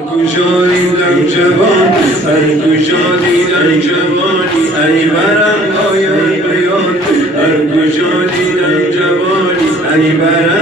کجا دیدم جوانی هر کجا دیدم جوانی ای برم آید بیاد هر کجا دیدم جوانی ای برم